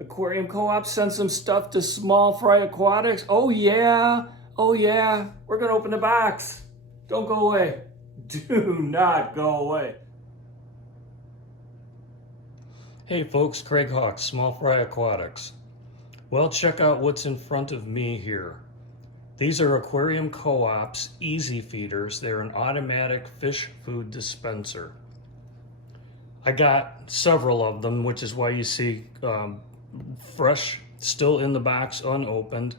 Aquarium Co-op sent some stuff to Small Fry Aquatics. Oh yeah, we're gonna open the box. Don't go away. Do not go away. Hey folks, Craig Hawks, Small Fry Aquatics. Well, check out what's in front of me here. These are Aquarium Co-op's Easy Feeders. They're an automatic fish food dispenser. I got several of them, which is why you see fresh, still in the box, unopened.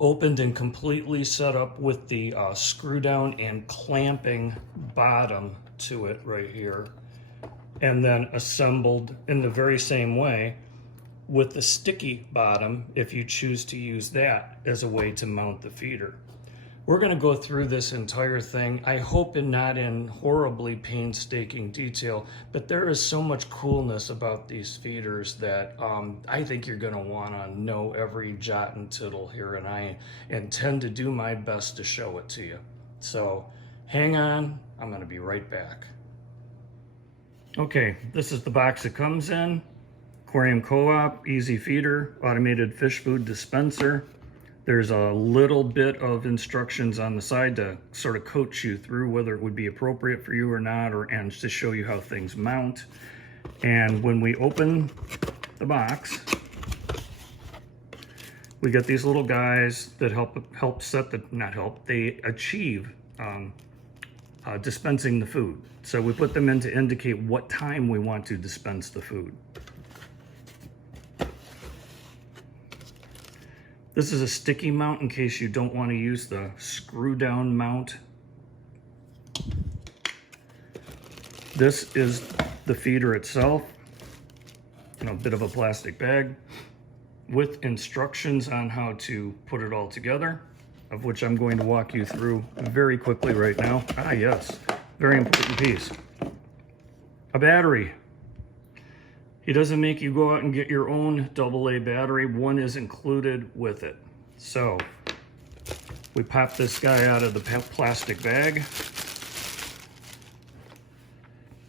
Opened and completely set up with the screw down and clamping bottom to it right here. And then assembled in the very same way with the sticky bottom if you choose to use that as a way to mount the feeder. We're going to go through this entire thing, I hope not in horribly painstaking detail, but there is so much coolness about these feeders that I think you're going to want to know every jot and tittle here, and I intend to do my best to show it to you. So hang on, I'm going to be right back. Okay, this is the box it comes in. Aquarium Co-op Easy Feeder Automated Fish Food Dispenser. There's a little bit of instructions on the side to sort of coach you through whether it would be appropriate for you or not, and to show you how things mount. And when we open the box, we get these little guys that help set the, not help, they achieve dispensing the food. So we put them in to indicate what time we want to dispense the food. This is a sticky mount in case you don't want to use the screw down mount. This is the feeder itself, in a bit of a plastic bag with instructions on how to put it all together, of which I'm going to walk you through very quickly right now. Ah yes, very important piece. A battery. He doesn't make you go out and get your own AA battery. One is included with it. So we pop this guy out of the plastic bag.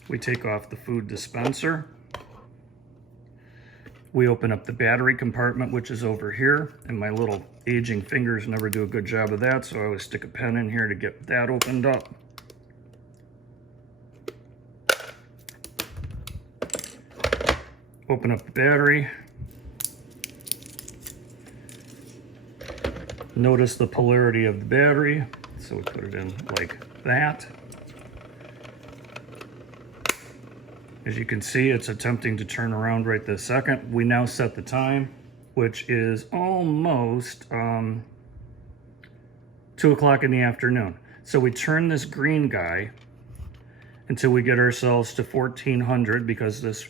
We take off the food dispenser. We open up the battery compartment, which is over here, and my little aging fingers never do a good job of that, so I always stick a pen in here to get that opened up. Open up the battery. Notice the polarity of the battery. So we put it in like that. As you can see, it's attempting to turn around right this second. We now set the time, which is almost 2 o'clock in the afternoon. So we turn this green guy until we get ourselves to 1400, because this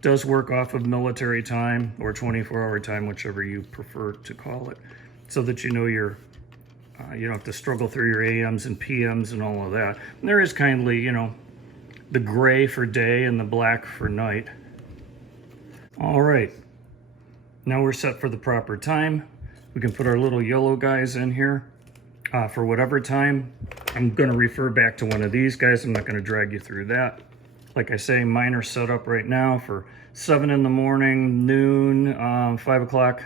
does work off of military time or 24-hour time, whichever you prefer to call it, so that you know you don't have to struggle through your AMs and PMs and all of that. And there is kindly, you know, the gray for day and the black for night. All right, now we're set for the proper time. We can put our little yellow guys in here for whatever time. I'm going to refer back to one of these guys. I'm not going to drag you through that. Like I say, mine are set up right now for 7 in the morning, noon, 5 o'clock,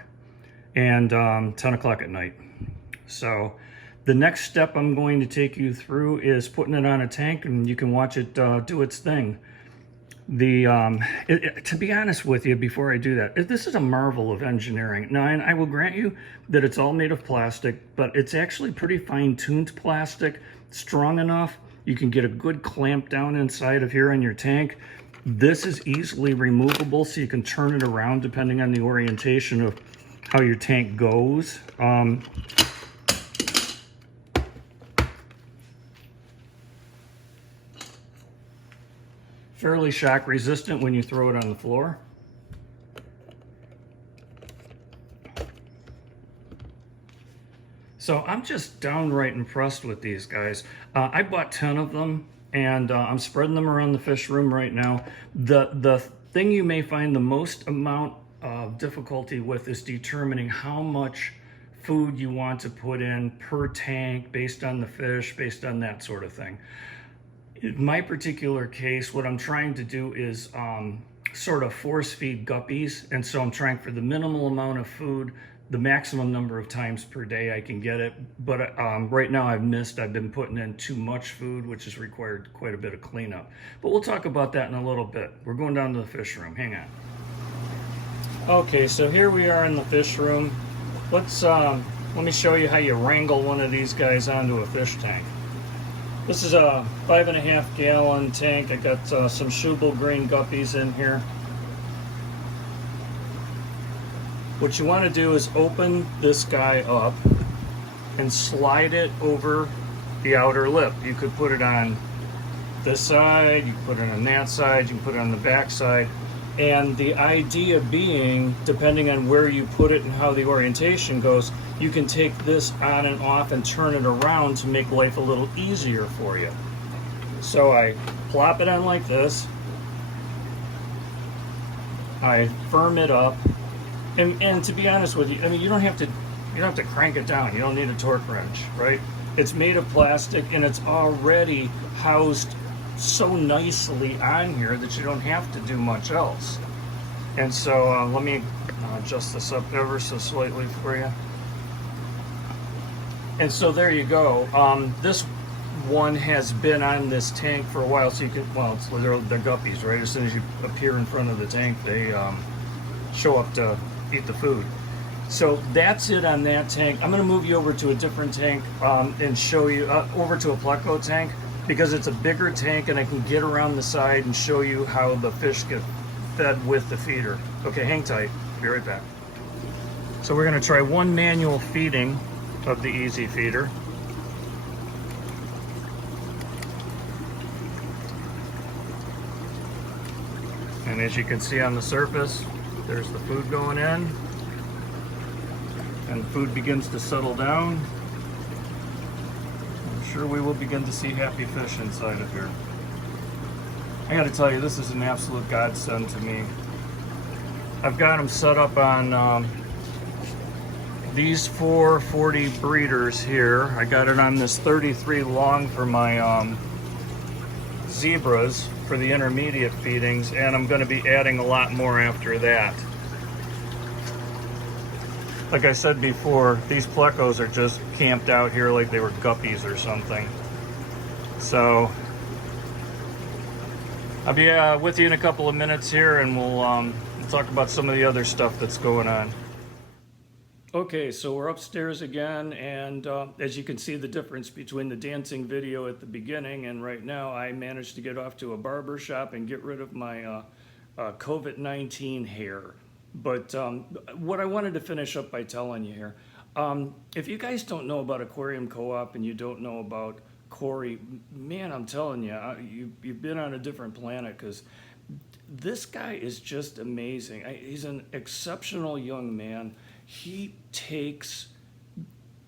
and 10 o'clock at night. So the next step I'm going to take you through is putting it on a tank, and you can watch it do its thing. To be honest with you, before I do that, this is a marvel of engineering. Now, I will grant you that it's all made of plastic, but it's actually pretty fine-tuned plastic, strong enough you can get a good clamp down inside of here in your tank. This is easily removable, so you can turn it around depending on the orientation of how your tank goes. Fairly shock resistant when you throw it on the floor. So I'm just downright impressed with these guys. I bought 10 of them, and I'm spreading them around the fish room right now. The thing you may find the most amount of difficulty with is determining how much food you want to put in per tank based on the fish, based on that sort of thing. In my particular case, what I'm trying to do is sort of force feed guppies, and so I'm trying for the minimal amount of food, the maximum number of times per day I can get it. But right now I've been putting in too much food, which has required quite a bit of cleanup. But we'll talk about that in a little bit. We're going down to the fish room. Hang on. Okay, so here we are in the fish room. Let me show you how you wrangle one of these guys onto a fish tank. This is a 5.5 gallon tank. I got some Schubel green guppies in here. What you want to do is open this guy up and slide it over the outer lip. You could put it on this side, you can put it on that side, you can put it on the back side. And the idea being, depending on where you put it and how the orientation goes, you can take this on and off and turn it around to make life a little easier for you. So I plop it on like this, I firm it up, and to be honest with you, I mean, you don't have to crank it down. You don't need a torque wrench, right? It's made of plastic and it's already housed so nicely on here that you don't have to do much else. And so let me adjust this up ever so slightly for you. And so there you go. This one has been on this tank for a while, so you can, well, they're guppies, right? As soon as you appear in front of the tank, they show up to eat the food. So that's it on that tank. I'm going to move you over to a different tank and show you, over to a Pleco tank, because it's a bigger tank and I can get around the side and show you how the fish get fed with the feeder. Okay, hang tight. Be right back. So we're going to try one manual feeding of the Easy Feeder. And as you can see on the surface, there's the food going in. And the food begins to settle down. I'm sure we will begin to see happy fish inside of here. I gotta tell you, this is an absolute godsend to me. I've got them set up on these 440 breeders here. I got it on this 33 long for my zebras for the intermediate feedings, and I'm going to be adding a lot more after that. Like I said before, these plecos are just camped out here like they were guppies or something. So I'll be with you in a couple of minutes here, and we'll talk about some of the other stuff that's going on. Okay, so we're upstairs again, and as you can see the difference between the dancing video at the beginning and right now, I managed to get off to a barber shop and get rid of my COVID-19 hair. But what I wanted to finish up by telling you here, if you guys don't know about Aquarium Co-op and you don't know about Corey, man, I'm telling you, you've been on a different planet, because this guy is just amazing. He's an exceptional young man. He takes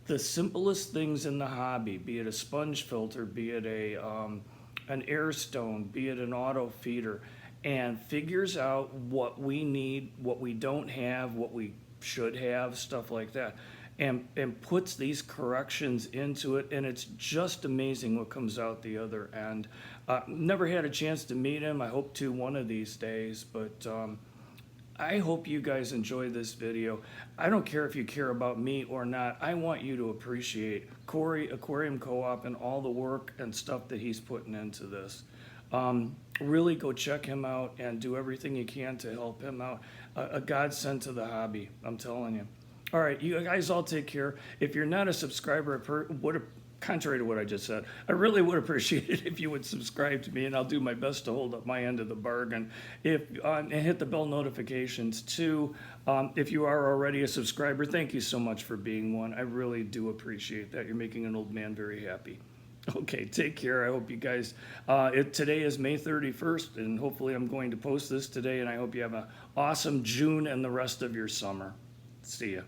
the simplest things in the hobby, be it a sponge filter, be it an air stone, be it an auto feeder, and figures out what we need, what we don't have, what we should have, stuff like that, and puts these corrections into it, and it's just amazing what comes out the other end. Never had a chance to meet him. I hope to one of these days, but I hope you guys enjoy this video. I don't care if you care about me or not. I want you to appreciate Corey, Aquarium Co-op, and all the work and stuff that he's putting into this. Really go check him out and do everything you can to help him out. A godsend to the hobby, I'm telling you. All right, you guys all take care. If you're not a subscriber, contrary to what I just said, I really would appreciate it if you would subscribe to me, and I'll do my best to hold up my end of the bargain. And hit the bell notifications too. If you are already a subscriber, thank you so much for being one. I really do appreciate that. You're making an old man very happy. Okay, take care. I hope you guys, today is May 31st, and hopefully I'm going to post this today, and I hope you have an awesome June and the rest of your summer. See ya.